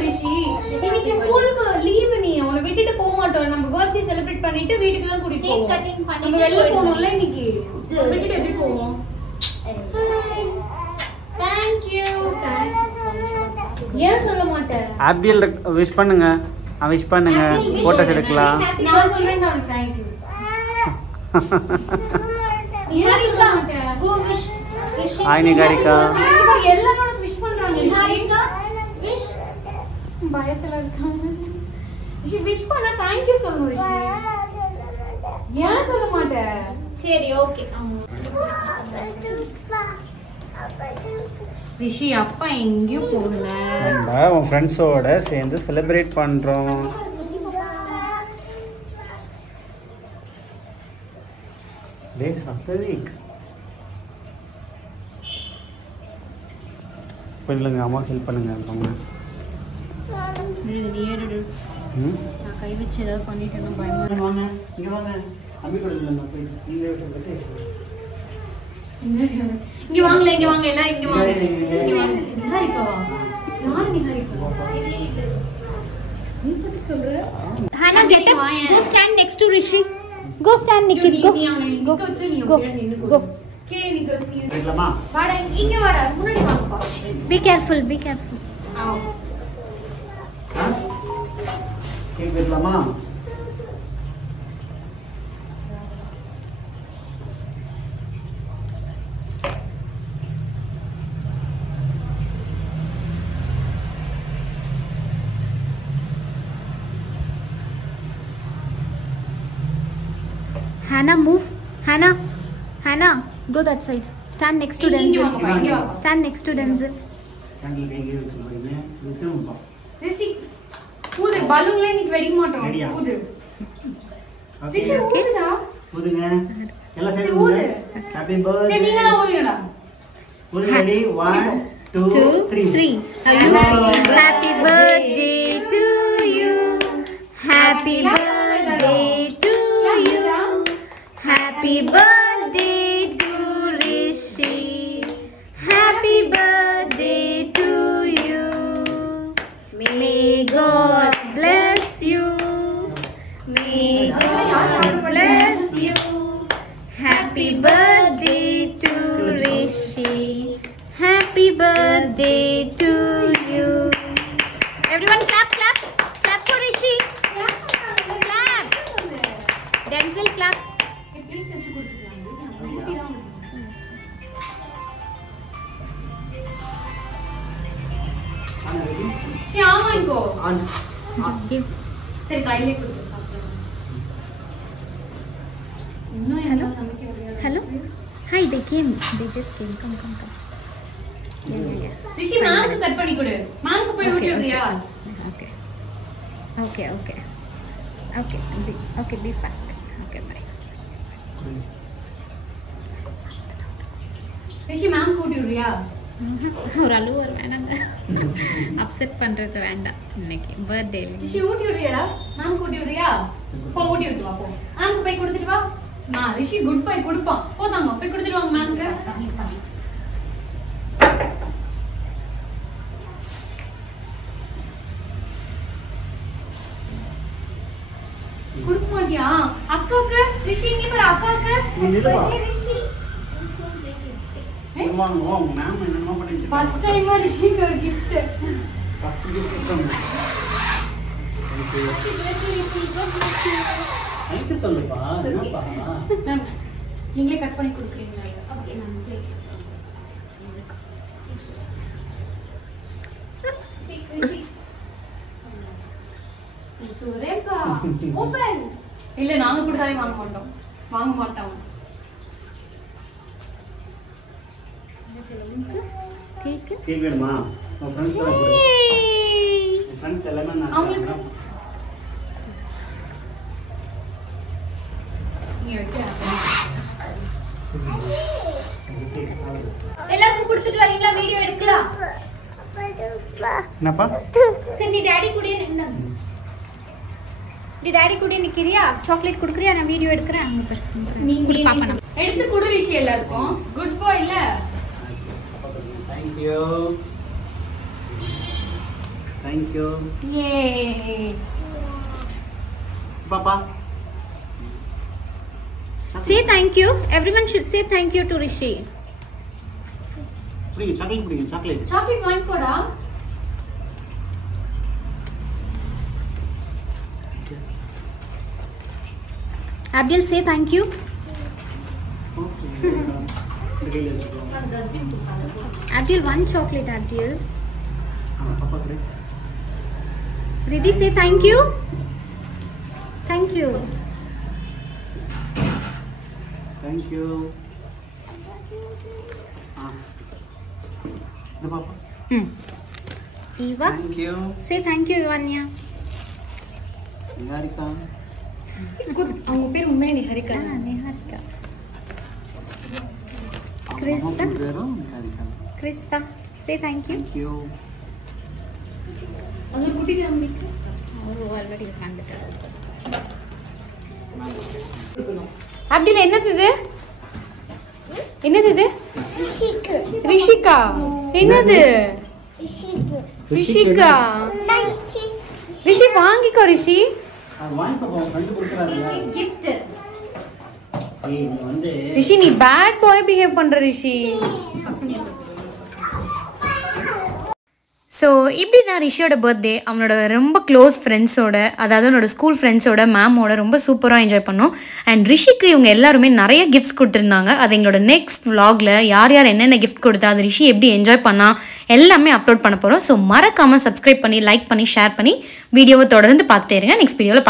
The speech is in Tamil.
ரிஷி இன்னைக்கு ஸ்கூலுக்கு லீவ் நீ உன்னை விட்டுட்டு போக மாட்டோம் நம்ம பர்த்டே செலிப்ரேட் பண்ணிட்டு வீட்டுக்கு தான் கூட்டிட்டு போவோம் கட்டிங் பண்ணி நம்ம வெளிய போணும்ல இன்னைக்கு விட்டுட்டு எப்படி போவோம் Thank you ஏன் சொல்ல மாட்டே ஆப்டியல் விஷ் பண்ணுங்க விஷ் பண்ணுங்க போட்டோஸ் எடுக்கலாம் நான் சொல்றேன் நான் thank you நிகாரிகா கோ விஷ் ஹாய் நிகாரிகா எல்லாரோட விஷ் பண்றாங்க நிகாரிகா விஷ் பயத்துல இருக்காங்க ரிஷி விஷ் பண்ண thank you சொல்லணும் ரிஷி ஏன் சொல்ல மாட்டே சரி ஓகே ரிஷி அப்பா எங்கேயும் போகல நம்ம உன் ஃப்ரெண்ட்ஸோட சேர்ந்து செலிப்ரேட் பண்றோம் டேஸ் ஆஃப் தி வீக் பண்ணுங்க அம்மா ஹெல்ப் பண்ணுங்க அவங்க நான் கை வச்சு ஏதாவது பண்ணிட்டேன்னா பயமா வாங்க இங்க வாங்க அம்மி கூட போய் நீங்க விட்டு இங்க வாங்கல இங்க வாங்க எல்லாரும் இங்க வாங்க இங்க வாங்க நிகாரிகாவா யார் நிகாரிகா நீ பத்தி சொல்ற Hana get up go stand next to Rishi go stand Nikit go go go கே நீ கரெக்ட் நீ இருக்கலாமா வாடா இங்க வாடா முன்னாடி வாங்கப்பா be careful ஆ கேக் வெட்டலாமா Hannah move Hannah go that side stand next to Denzel stand next to Denzel candle cake வச்சுருக்கீங்க நிச்சயமா ரிஷி ஊது பலூன்ல இன்னைக்கு வெடிக்க மாட்டோம் ஊது ரிஷி ஊதுடா ஊதுங்க எல்லாம் சேர்ந்து ஊது ஹேப்பி பர்த்டே சரி நீங்க தான் ஊதுங்கடா ஊது ready 1 2 3 happy birthday to you happy birthday to you happy birthday to Rishi happy birthday to you may God bless you may God bless you happy birthday to Rishi happy birthday to you everyone clap for Rishi clap Denzel clap श्यामन को give सर काइले को hello hi they came they just came come yeah Rishi ma'am को कट பண்ணி கொடு मैम को போய் விட்டுறியா okay be fast okay bye Rishi ma'am को விட்டுறியா ஒரு அழுவ வேணாங்க அப்செட் பண்றது வேண்டாம் இன்னைக்கு பர்த்டே ऋषि ஊட்டி விடுறியாடா மேம் கூட்டி விடுறியா போ ஊட்டி விட்டு வா போ மேம் போய் கொடுத்துட்டு வா நான் ऋषि குட் பை கொடுப்பான் போதாங்க போய் கொடுத்துட்டு வாங்க மேம்க்கு கொடுக்க மாட்டியா அக்காக்கு ऋषि இங்க பாரு அக்காக்கு ऋषि வாங்க மேம் என்னமா பண்ணிச்சு ஃபர்ஸ்ட் டைம் ऋषि க்கு ஒரு gift ஃபர்ஸ்ட் gift தரணும் தேங்க் யூ சொல்லுப்பா என்னப்பா நீங்களே கட் பண்ணி கொடுக்குறீங்களா ஓகே நான் ப்ளே ऋषि துரேகா ஓபன் இல்ல நாங்க கொடுத்தாலே வாங்க மாட்டோம் கேக் வேணுமா உன் ஃப்ரெண்ட்ஸ் கூட போய் உன் ஃப்ரெண்ட்ஸ் எல்லாமே நான் அவங்களுக்கு நீ எடுத்து எல்லாரும் கொடுத்துட்டு வரீங்களா வீடியோ எடுக்கலாம் என்னப்பா சரி நீ டாடி கூட நின்னு நீ டாடி கூட நிக்கிறியா சாக்லேட் குடுக்குறியா நான் வீடியோ எடுக்கறேன் அங்க பாரு நீ பாப்பா நான் எடுத்து கொடு ऋषि எல்லாருக்கும் குட் பாய் இல்ல thank you Thank you. Yay. Papa. Say thank you. Everyone should say thank you to Rishi. Please, chocolate. Chocolate வாங்கிக்கோடா. Abdul, say thank you. Abdul, one chocolate, Abdul. Riddhi, say thank you. Thank you. Thank you. The Papa. Eva, Thank you. say thank you, Ivania. Niharika. அவங்க பேர் உண்மையிலே Niharika. Niharika. Krista. Niharika. Krista, say thank you. Thank you. அந்த குட்டி தம்பிக்கு Already வந்துட்டாரு. அப்டில என்னது இது? ரிஷிகா. என்னது? ரிஷிகா. ரிஷி வாங்கிக்கோ ரிஷி. வாங்கிக்கோ ஃப்ரெண்ட் கொடுக்கறாரு. Gift. நீ வந்து ரிஷி நீ பேட் பாய் பிஹேவ் பண்ற ரிஷி. ஸோ இப்படி தான் ரிஷியோட பர்த்டே அவனோட ரொம்ப க்ளோஸ் ஃப்ரெண்ட்ஸோட, அதாவது அவனோட ஸ்கூல் ஃப்ரெண்ட்ஸோட மேமோட ரொம்ப சூப்பராக என்ஜாய் பண்ணோம். அண்ட் ரிஷிக்கு இவங்க எல்லாருமே நிறைய கிஃப்ட்ஸ் கொடுத்துருந்தாங்க. அது எங்களோட நெக்ஸ்ட் vlogல யார் யார் என்னென்ன கிஃப்ட் கொடுத்தா, அது ரிஷி எப்படி என்ஜாய் பண்ணா எல்லாமே அப்லோட் பண்ண போகிறோம். ஸோ மறக்காமல் சப்ஸ்கிரைப் பண்ணி, லைக் பண்ணி, ஷேர் பண்ணி வீடியோவை தொடர்ந்து பார்த்துட்டே இருங்க. நெக்ஸ்ட் வீடியோவில்